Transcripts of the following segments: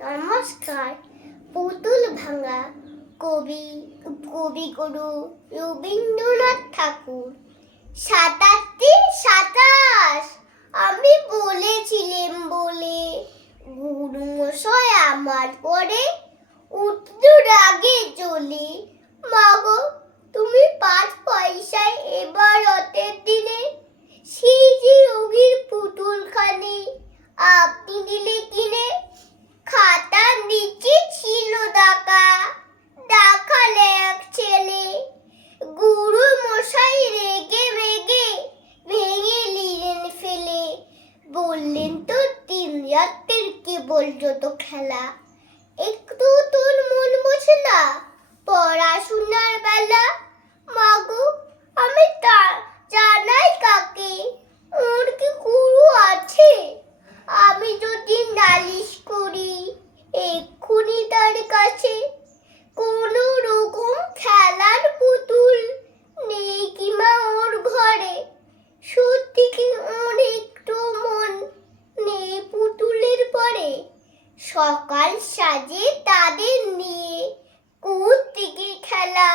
নমস্কার। পুতুল ভাঙা কবিগুরু রবীন্দ্রনাথ ঠাকুর। ৭৭-২৭ আমি বলেছিলেম বলে গুরু মশাই আমার পরে উঠল রাগে জ্বলে। মাগো তুমি ৫ পয়সায় এবার রথের দিনে সেই যে রোগীর পুতুলখানি আপনি দিলে কিনে। খাতার নিচে ছিল দেখালে এক ছেলে। গুরু মশাই রেগে ভেঙে নিলেন ফেলে। বললেন তো ৩ রাত্রের কেবল যত খেলা। একটু তোর মন বসে না পড়াশোনার বেলা। মাগো আমি জানাই কাকে, ওর কি গুরু আছে? আমি যদি নালিশ করি এক্ষুনি তার কাছে। কোনো রকম খেলার পুতুল নেই কি মা ওর ঘরে? সত্যি কি অনেকটু মন নেই পুতুলের পরে? সকাল সাজে তাদের নিয়ে কোত্থেকে খেলা।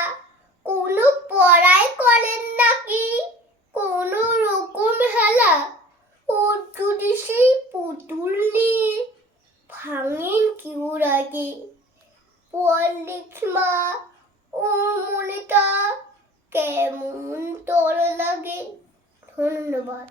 কোনো পড়ায় করেন নাকি কোনো রকম হেলা? ওর যদি সেই পুতুল নিয়ে ভাঙেন কি ওর আগে? মা ও মনেটা কেমন তর লাগে। ধন্যবাদ।